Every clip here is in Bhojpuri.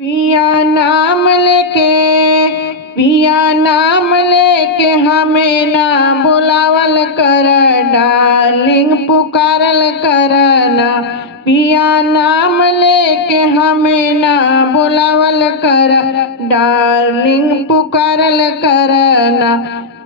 पिया नाम लेके हमें ना बुलावल कर, डार्लिंग पुकारल करना। पिया नाम लेके हमें ना बुलावल कर, डार्लिंग पुकारल करना।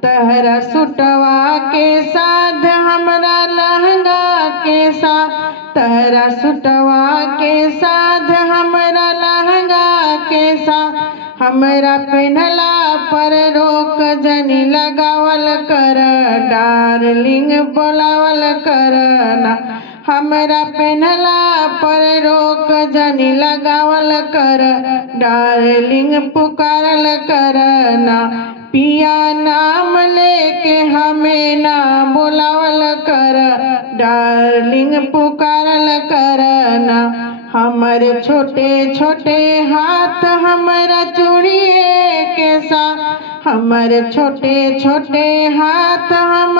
तहरा सुटवा के साथ हमरा लहंगा के साथ, तहरा सुटवा के साथ हमरा लहंगा के साथ, हमरा पहनला पर रोक जनी लगावल कर, डार्लिंग बुलावल करना। हमरा पहनला पर रोक जनी लगावल कर, डार्लिंग पुकारल करना। पिया नाम लेके हमें ना बुलावल कर, डार्लिंग पुकारल करना। हमरे छोटे छोटे हाथ हमरा चूड़िए के साथ, हमरे छोटे छोटे हाथ हम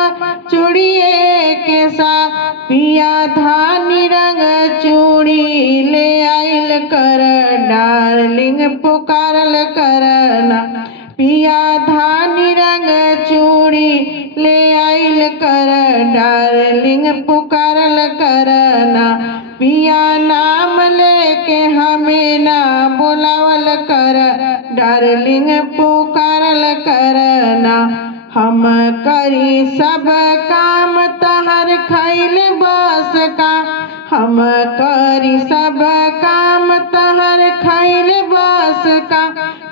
चूड़िए के साथ, पिया धानी रंग चूड़ी ले आइल कर, डार्लिंग पुकारल करना। पिया धानी रंग चूड़ी ले आइल कर, डार्लिंग पुकारल करना। पिया नाम लेके हमें ना बुलावल कर, डार्लिंग पुकारल करना। हम करी सब काम तहर खैल बस का, हम करी सब काम तहर खैल बस का,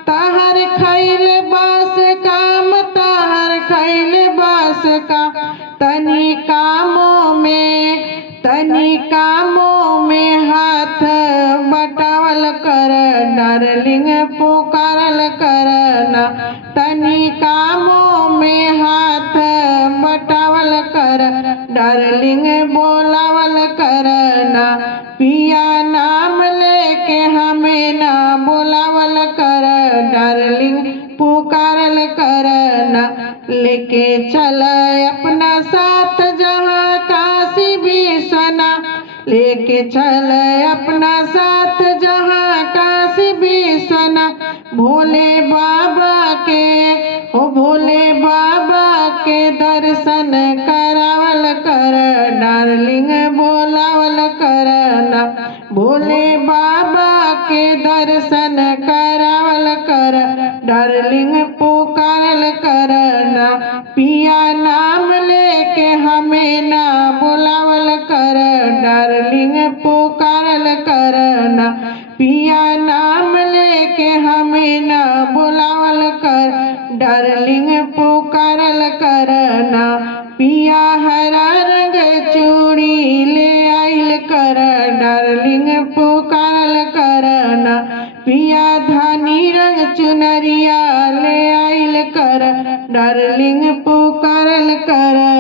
तहर खैल बस काम तहर खैल बस का। तनी कामों में हाथ बटावल कर, डार्लिंग पुकारल करना। तनी कामों में हाथ बटावल कर, डार्लिंग बोलावल करना। पिया नाम लेके हमें ना बुलावल कर, डार्लिंग पुकारल करना। लेके चल अपना साथ जहाँ काशी विश्वनाथ, लेके चल अपना साथ जहाँ काशी विश्वनाथ। भोले बाबा के दर्शन करावल कर, डार्लिंग बोलावल करना। भोले बाबा के दर्शन करावल कर, डार्लिंग पुकारल करना। पिया नाम लेके हमें ना बुलावल कर, डार्लिंग पुकारल करना। पिया नाम लेके हमें ना बुलावल कर, डार्लिंग पुकारल करना। पिया हरा रंग चूड़ी ले आइल कर, डार्लिंग पुकारल करना। पिया धानी रंग चुनरिया ले आइल कर, डार्लिंग पुकारल करना।